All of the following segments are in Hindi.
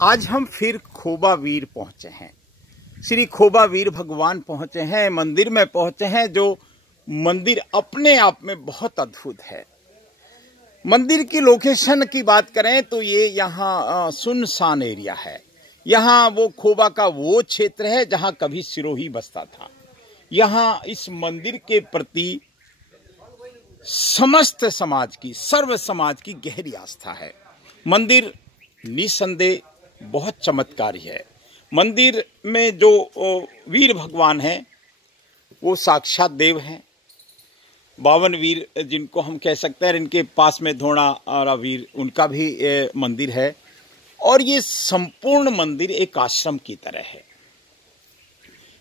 आज हम फिर खोबा वीर पहुंचे हैं। श्री खोबा वीर भगवान पहुंचे हैं, मंदिर में पहुंचे हैं, जो मंदिर अपने आप में बहुत अद्भुत है। मंदिर की लोकेशन की बात करें तो ये यहाँ सुनसान एरिया है। यहाँ वो खोबा का वो क्षेत्र है जहाँ कभी सिरोही बसता था। यहाँ इस मंदिर के प्रति समस्त समाज की, सर्व समाज की गहरी आस्था है। मंदिर निसंदेह बहुत चमत्कारी है। मंदिर में जो वीर भगवान हैं वो साक्षात देव हैं। 52 वीर जिनको हम कह सकते हैं, इनके पास में धोणारा वीर, उनका भी मंदिर है। और ये संपूर्ण मंदिर एक आश्रम की तरह है।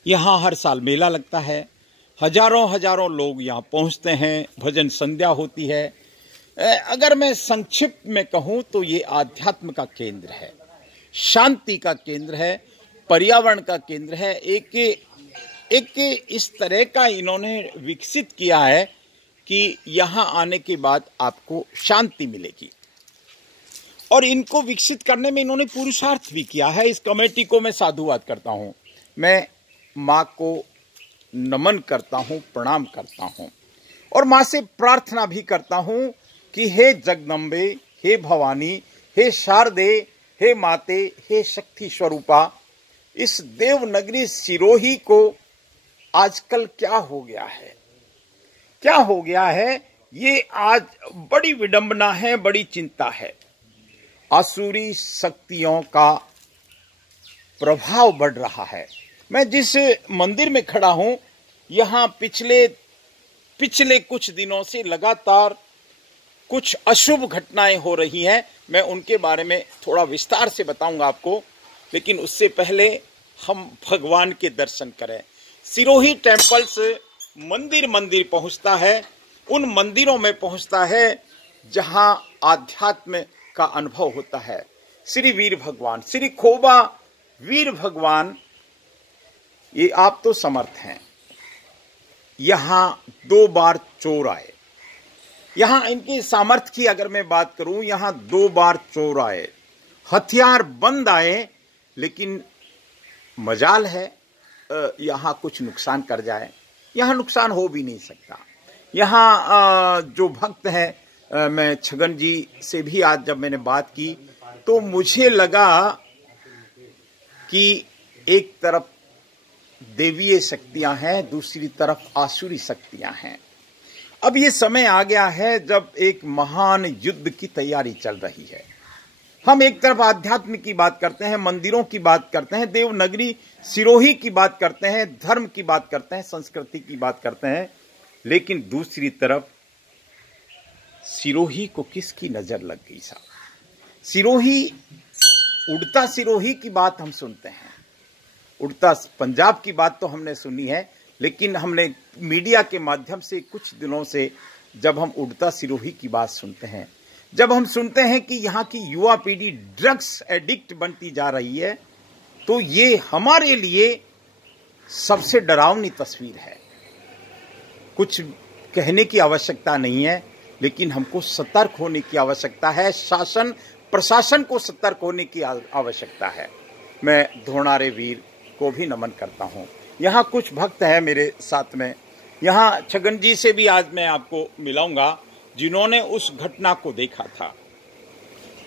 यहाँ हर साल मेला लगता है, हजारों लोग यहाँ पहुँचते हैं, भजन संध्या होती है। अगर मैं संक्षिप्त में कहूँ तो ये आध्यात्म का केंद्र है, शांति का केंद्र है, पर्यावरण का केंद्र है। एक इस तरह का इन्होंने विकसित किया है कि यहाँ आने के बाद आपको शांति मिलेगी। और इनको विकसित करने में इन्होंने पुरुषार्थ भी किया है। इस कमेटी को मैं साधुवाद करता हूँ। मैं माँ को नमन करता हूँ, प्रणाम करता हूँ और माँ से प्रार्थना भी करता हूँ कि हे जगदम्बे, हे भवानी, हे शारदे, हे माते, हे शक्ति स्वरूपा, इस देवनगरी सिरोही को आजकल क्या हो गया है, क्या हो गया है, ये आज बड़ी विडंबना है, बड़ी चिंता है। आसुरी शक्तियों का प्रभाव बढ़ रहा है। मैं जिस मंदिर में खड़ा हूं, यहां पिछले कुछ दिनों से लगातार कुछ अशुभ घटनाएं हो रही हैं। मैं उनके बारे में थोड़ा विस्तार से बताऊंगा आपको, लेकिन उससे पहले हम भगवान के दर्शन करें। सिरोही टेम्पल्स मंदिर पहुंचता है, उन मंदिरों में पहुंचता है जहां आध्यात्म का अनुभव होता है। श्री वीर भगवान, श्री खोबा वीर भगवान, ये आप तो समर्थ हैं। यहां 2 बार चोर आए। यहां इनकी सामर्थ्य की अगर मैं बात करूं, यहां 2 बार चोर आए, हथियार बंद आए, लेकिन मजाल है यहां कुछ नुकसान कर जाए। यहां नुकसान हो भी नहीं सकता। यहां जो भक्त हैं, मैं छगन जी से भी आज जब मैंने बात की तो मुझे लगा कि एक तरफ देवीय शक्तियां हैं, दूसरी तरफ आसुरी शक्तियां हैं। अब ये समय आ गया है जब एक महान युद्ध की तैयारी चल रही है। हम एक तरफ आध्यात्म की बात करते हैं, मंदिरों की बात करते हैं, देवनगरी सिरोही की बात करते हैं, धर्म की बात करते हैं, संस्कृति की बात करते हैं, लेकिन दूसरी तरफ सिरोही को किसकी नजर लग गई साहब? सिरोही, उड़ता सिरोही की बात हम सुनते हैं, उड़ता पंजाब की बात तो हमने सुनी है, लेकिन हमने मीडिया के माध्यम से कुछ दिनों से जब हम उड़ता सिरोही की बात सुनते हैं, जब हम सुनते हैं कि यहाँ की युवा पीढ़ी ड्रग्स एडिक्ट बनती जा रही है, तो ये हमारे लिए सबसे डरावनी तस्वीर है। कुछ कहने की आवश्यकता नहीं है, लेकिन हमको सतर्क होने की आवश्यकता है। शासन प्रशासन को सतर्क होने की आवश्यकता है। मैं धोणारे वीर को भी नमन करता हूं। यहाँ कुछ भक्त हैं मेरे साथ में। यहाँ छगन जी से भी आज मैं आपको मिलाऊंगा, जिन्होंने उस घटना को देखा था।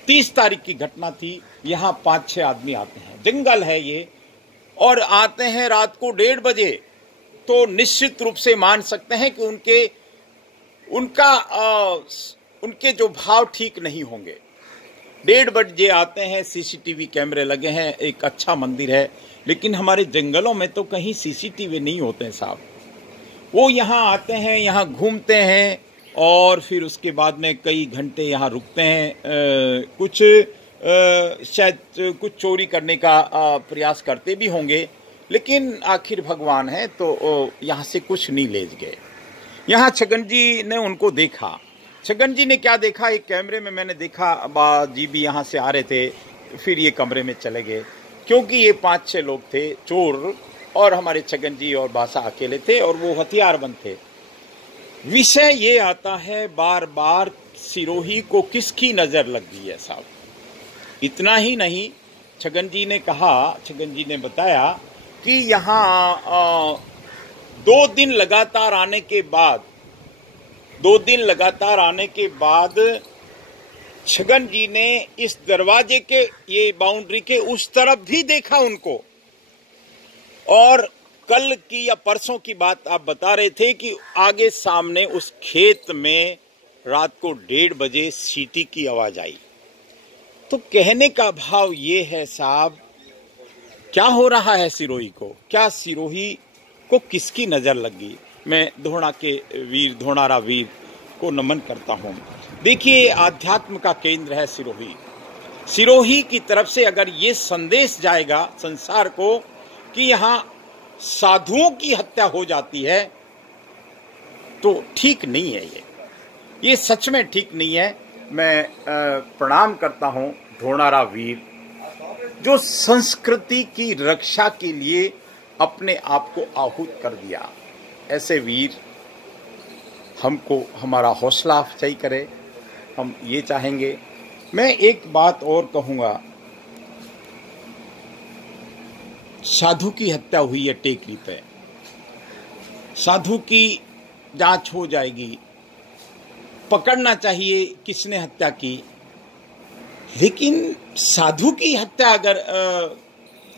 30 तारीख की घटना थी। यहाँ 5-6 आदमी आते हैं, जंगल है ये, और आते हैं रात को 1:30 बजे, तो निश्चित रूप से मान सकते हैं कि उनके जो भाव ठीक नहीं होंगे। 1:30 बजे आते हैं, सीसीटीवी कैमरे लगे हैं, एक अच्छा मंदिर है, लेकिन हमारे जंगलों में तो कहीं सीसीटीवी नहीं होते हैं साहब। वो यहाँ आते हैं, यहाँ घूमते हैं और फिर उसके बाद में कई घंटे यहाँ रुकते हैं। शायद कुछ चोरी करने का प्रयास करते भी होंगे, लेकिन आखिर भगवान है तो यहाँ से कुछ नहीं ले गए। यहाँ छगन जी ने उनको देखा। छगन जी ने क्या देखा, एक कैमरे में मैंने देखा, बाजी भी यहाँ से आ रहे थे, फिर ये कमरे में चले गए, क्योंकि ये 5-6 लोग थे चोर, और हमारे छगन जी और बासा अकेले थे और वो हथियारबंद थे। विषय ये आता है बार बार, सिरोही को किसकी नजर लग गई है साहब? इतना ही नहीं, छगन जी ने कहा, छगन जी ने बताया कि यहाँ 2 दिन लगातार आने के बाद, 2 दिन लगातार आने के बाद छगन जी ने इस दरवाजे के, ये बाउंड्री के उस तरफ भी देखा उनको। और कल की या परसों की बात आप बता रहे थे कि आगे सामने उस खेत में रात को 1:30 बजे सीटी की आवाज आई। तो कहने का भाव ये है साहब, क्या हो रहा है सिरोही को? क्या सिरोही को किसकी नजर लगी? मैं धोणा के वीर, धोणारा वीर को नमन करता हूं। देखिए, आध्यात्म का केंद्र है सिरोही। सिरोही की तरफ से अगर ये संदेश जाएगा संसार को कि यहाँ साधुओं की हत्या हो जाती है, तो ठीक नहीं है। ये सच में ठीक नहीं है। मैं प्रणाम करता हूं धोणारा वीर, जो संस्कृति की रक्षा के लिए अपने आप को आहूत कर दिया। ऐसे वीर हमको, हमारा हौसला अफजाई करे, हम ये चाहेंगे। मैं एक बात और कहूँगा, साधु की हत्या हुई है टेकरी पे, साधु की जांच हो जाएगी, पकड़ना चाहिए किसने हत्या की। लेकिन साधु की हत्या अगर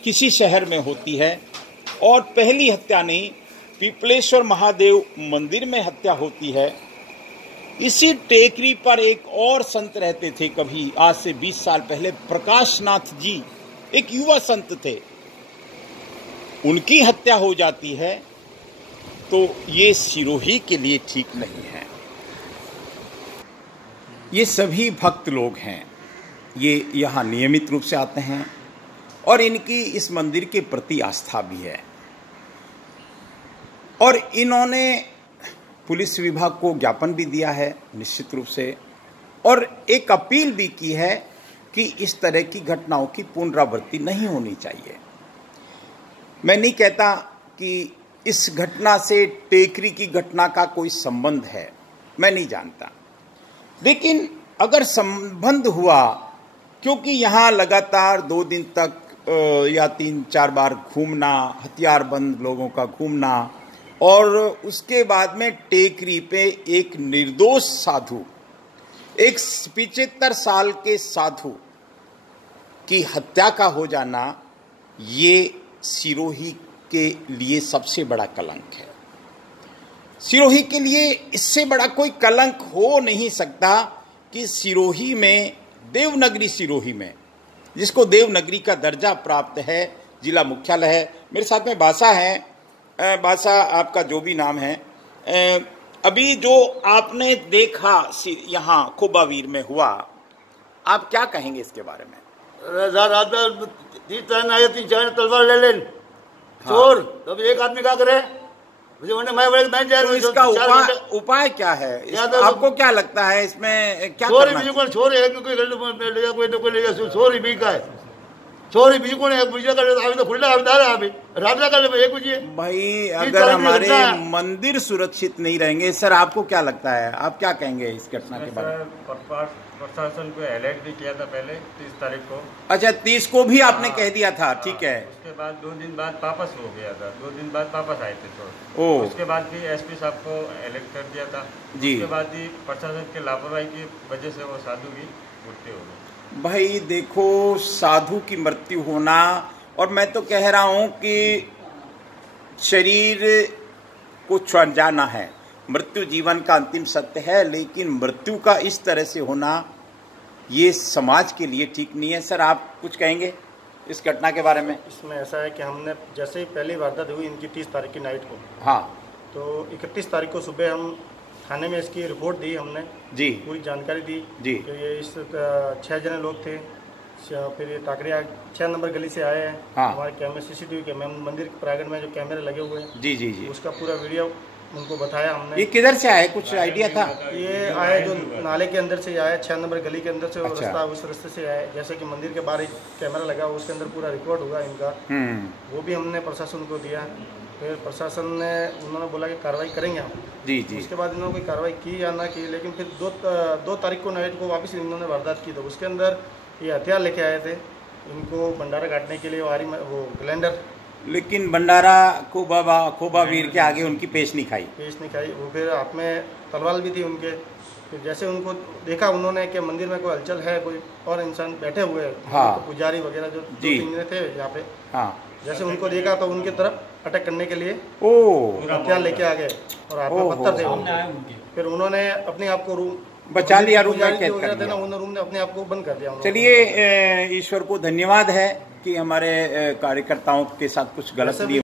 किसी शहर में होती है, और पहली हत्या नहीं, पिपलेश्वर महादेव मंदिर में हत्या होती है। इसी टेकरी पर एक और संत रहते थे कभी, आज से 20 साल पहले, प्रकाश नाथ जी, एक युवा संत थे, उनकी हत्या हो जाती है। तो ये सिरोही के लिए ठीक नहीं है। ये सभी भक्त लोग हैं, ये यहाँ नियमित रूप से आते हैं और इनकी इस मंदिर के प्रति आस्था भी है। और इन्होंने पुलिस विभाग को ज्ञापन भी दिया है निश्चित रूप से, और एक अपील भी की है कि इस तरह की घटनाओं की पुनरावृत्ति नहीं होनी चाहिए। मैं नहीं कहता कि इस घटना से टेकरी की घटना का कोई संबंध है, मैं नहीं जानता, लेकिन अगर संबंध हुआ, क्योंकि यहाँ लगातार 2 दिन तक या 3-4 बार घूमना, हथियारबंद लोगों का घूमना, और उसके बाद में टेकरी पे एक निर्दोष साधु, एक 75 साल के साधु की हत्या का हो जाना, ये सिरोही के लिए सबसे बड़ा कलंक है। सिरोही के लिए इससे बड़ा कोई कलंक हो नहीं सकता कि सिरोही में, देवनगरी सिरोही में, जिसको देवनगरी का दर्जा प्राप्त है, जिला मुख्यालय है। मेरे साथ में बासा है। बासा, आपका जो भी नाम है, अभी जो आपने देखा यहाँ खोबावीर में हुआ, आप क्या कहेंगे इसके बारे में? रात में 3 तलवार ले लेन चोर, तब एक आदमी क्या करे? तो इसका उपाय क्या है? आपको क्या लगता है इसमें क्या छोरी करना? छोरी भी का है, छोरी बीजू को तो खुला भाई, अगर हमारे मंदिर सुरक्षित नहीं रहेंगे, सर आपको क्या लगता है, आप क्या कहेंगे इस घटना के बारे में? प्रशासन को अलर्ट भी किया था पहले 30 तारीख को। अच्छा, 30 को भी आपने कह दिया था, ठीक है। उसके बाद 2 दिन बाद वापस हो गया था, 2 दिन बाद वापस आए थे तो उसके बाद भी एसपी साहब को अलर्ट कर दिया था जी। उसके बाद भी प्रशासन के लापरवाही की वजह से वो साधु की मृत्यु हो गई। भाई देखो, साधु की मृत्यु होना, और मैं तो कह रहा हूं कि शरीर को छोड़ जाना है, मृत्यु जीवन का अंतिम सत्य है, लेकिन मृत्यु का इस तरह से होना ये समाज के लिए ठीक नहीं है। सर आप कुछ कहेंगे इस घटना के बारे में? इसमें ऐसा है कि हमने जैसे ही पहली वारदात हुई इनकी 30 तारीख की नाइट को, हाँ, तो 31 तारीख को सुबह हम थाने में इसकी रिपोर्ट दी, हमने जी पूरी जानकारी दी जी कि ये इस 6 जने लोग थे। फिर ये टाकरिया 6 नंबर गली से आए हैं। हाँ। हमारे कैमरे CCTV के मंदिर प्रांगण में जो कैमरे लगे हुए हैं जी जी जी, उसका पूरा वीडियो उनको बताया हमने। ये किधर से आए, कुछ आइडिया था? ये आए जो नाले के अंदर से आया, 6 नंबर गली के अंदर से। अच्छा। रास्ता उस रास्ते से आए, जैसे कि मंदिर के बाहर एक कैमरा लगा उसके अंदर पूरा रिकॉर्ड हुआ इनका, वो भी हमने प्रशासन को दिया। फिर प्रशासन ने, उन्होंने बोला कि कार्रवाई करेंगे हम जी जी। उसके बाद इन्होंने कोई कार्रवाई की या ना की, लेकिन फिर 2 तारीख को नाइट को वापस इन्होंने वारदात की। तो उसके अंदर ये हथियार लेके आए थे इनको भंडारा काटने के लिए वो कैलेंडर, लेकिन भंडारा खोबा वीर के आगे उनकी पेश नहीं खाई। वो फिर हाथ में तलवार भी थी उनके। फिर जैसे उनको देखा उन्होंने कि मंदिर में कोई हलचल है, कोई और इंसान बैठे हुए हैं, हाँ। तो पुजारी वगैरह जो थे यहाँ पे, हाँ। जैसे उनको देखा तो उनके तरफ अटैक करने के लिए हथियार लेके आ गए और हाथ में पत्थर थे उनके। फिर उन्होंने अपने आप को बचा लिया, रूम में कैद कर लिया। उन्होंने रूम में अपने आप को बंद कर दिया। चलिए, ईश्वर को धन्यवाद है कि हमारे कार्यकर्ताओं के साथ कुछ गलत नहीं